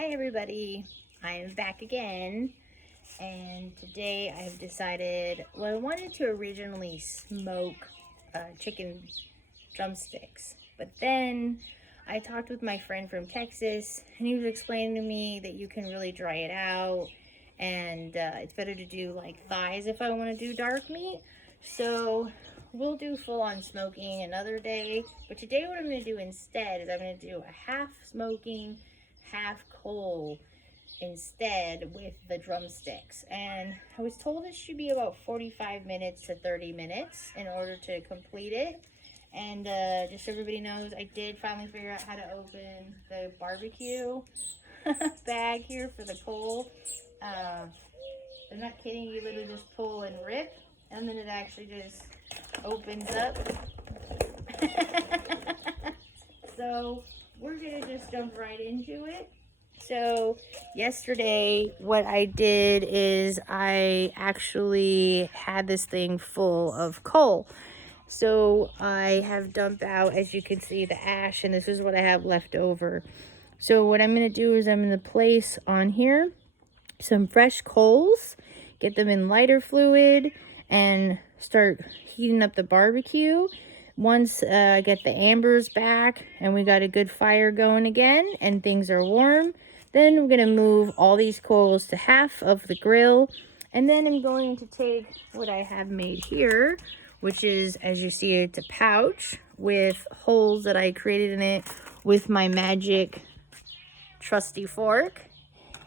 Hi everybody, I am back again, and today I've decided, well, I wanted to originally smoke chicken drumsticks, but then I talked with my friend from Texas and he was explaining to me that you can really dry it out, and it's better to do like thighs if I want to do dark meat. So we'll do full on smoking another day, but today what I'm going to do instead is I'm going to do a half smoking, half coal instead with the drumsticks. And I was told it should be about 45 minutes to 30 minutes in order to complete it. And just so everybody knows, I did finally figure out how to open the barbecue bag here for the coal. I'm not kidding, you literally just pull and rip, and then it actually just opens up. So we're gonna just jump right into it. So yesterday what I did is I actually had this thing full of coal. So I have dumped out, as you can see, the ash, and this is what I have left over. So what I'm going to do is I'm going to place on here some fresh coals, get them in lighter fluid, and start heating up the barbecue. Once I get the ambers back and we got a good fire going again and things are warm, then we're going to move all these coals to half of the grill. And then I'm going to take what I have made here, which is, as you see, it's a pouch with holes that I created in it with my magic trusty fork.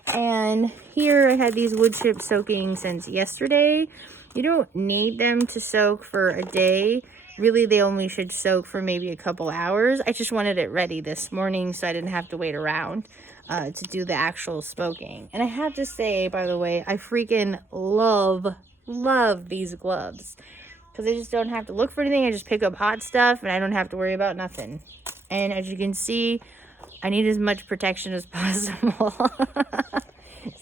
And here I had these wood chips soaking since yesterday. You don't need them to soak for a day. Really, they only should soak for maybe a couple hours. I just wanted it ready this morning so I didn't have to wait around to do the actual smoking. And I have to say, by the way, I freaking love these gloves, because I just don't have to look for anything. I just pick up hot stuff and I don't have to worry about nothing. And as you can see, I need as much protection as possible.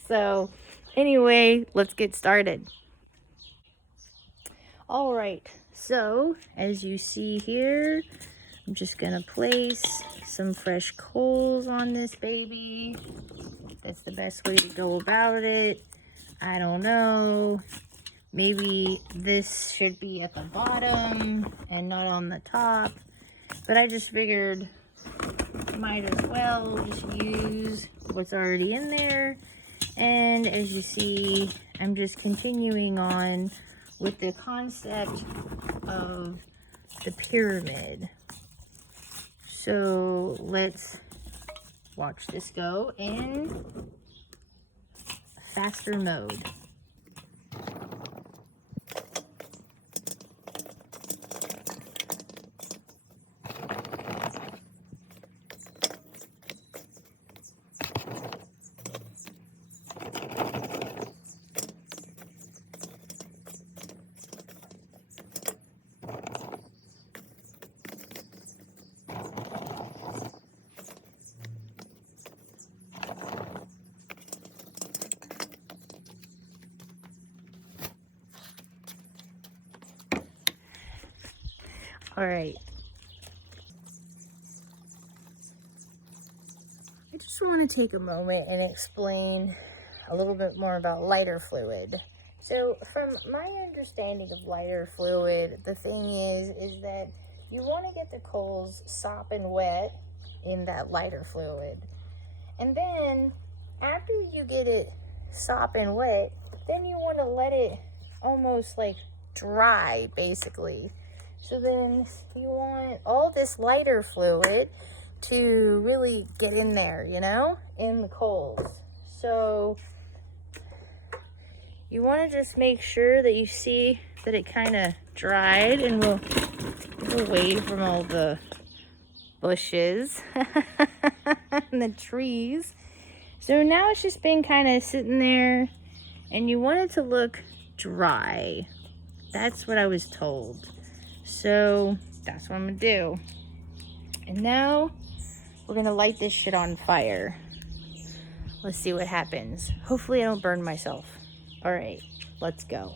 So anyway, let's get started. All right, so as you see here, I'm just gonna place some fresh coals on this baby. That's the best way to go about it. I don't know. Maybe this should be at the bottom and not on the top, but I just figured might as well just use what's already in there. And as you see, I'm just continuing on with the concept of the pyramid. So let's watch this go in faster mode. All right. I just want to take a moment and explain a little bit more about lighter fluid. So from my understanding of lighter fluid, the thing is that you want to get the coals sopping wet in that lighter fluid. And then after you get it sopping wet, then you want to let it almost like dry, basically. So then you want all this lighter fluid to really get in there, you know, in the coals. So you want to just make sure that you see that it kind of dried, and we'll get away from all the bushes and the trees. So now it's just been kind of sitting there, and you want it to look dry. That's what I was told. So that's what I'm gonna do. And now we're gonna light this shit on fire. Let's see what happens. Hopefully I don't burn myself. All right, let's go.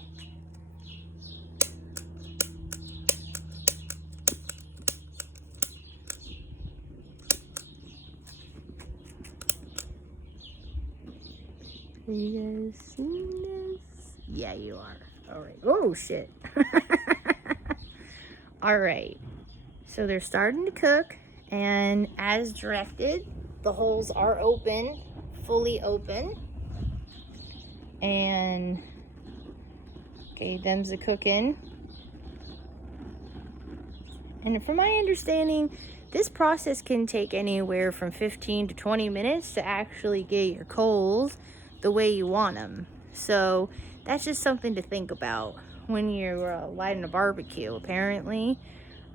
Are you guys seeing this? Yeah, you are. All right. Oh, shit. All right. So they're starting to cook, and as directed, the holes are open, fully open. And, okay, them's a cooking. And from my understanding, this process can take anywhere from 15 to 20 minutes to actually get your coals the way you want them. So that's just something to think about when you're lighting a barbecue, apparently.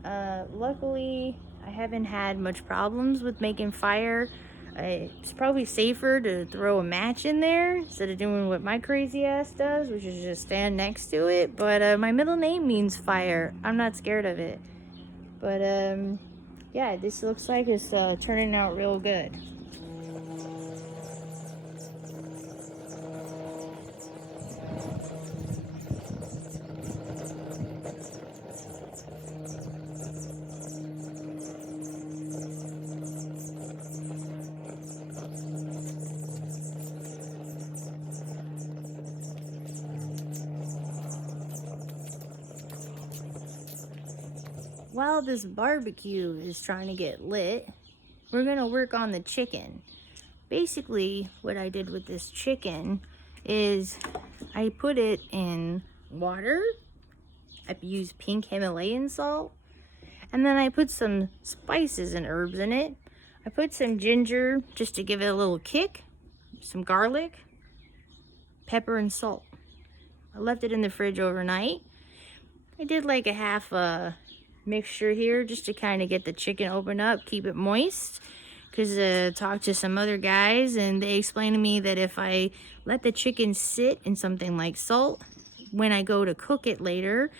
Luckily, I haven't had much problems with making fire. It's probably safer to throw a match in there instead of doing what my crazy ass does, which is just stand next to it. But my middle name means fire. I'm not scared of it. But yeah, this looks like it's turning out real good. While this barbecue is trying to get lit, we're gonna work on the chicken. Basically, what I did with this chicken is I put it in water. I used pink Himalayan salt, and then I put some spices and herbs in it. I put some ginger just to give it a little kick, some garlic, pepper, and salt. I left it in the fridge overnight. I did like a half mixture here just to kind of get the chicken open up, keep it moist. Because I talked to some other guys and they explained to me that if I let the chicken sit in something like salt, when I go to cook it later,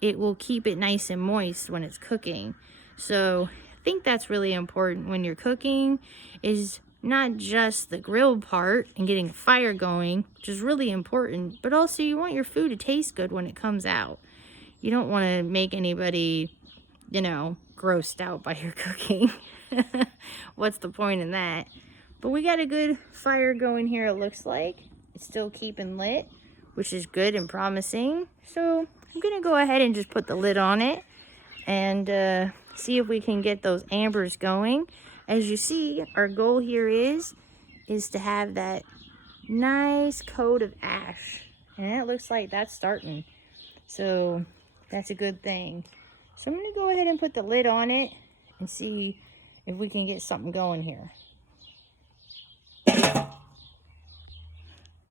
it will keep it nice and moist when it's cooking. So I think that's really important when you're cooking, is not just the grill part and getting fire going, which is really important, but also you want your food to taste good when it comes out. You don't want to make anybody, you know, grossed out by your cooking. What's the point in that? But we got a good fire going here, it looks like. It's still keeping lit, which is good and promising. So I'm gonna go ahead and just put the lid on it and see if we can get those ambers going. As you see, our goal here is to have that nice coat of ash, and it looks like that's starting. So that's a good thing. So I'm gonna go ahead and put the lid on it and see if we can get something going here.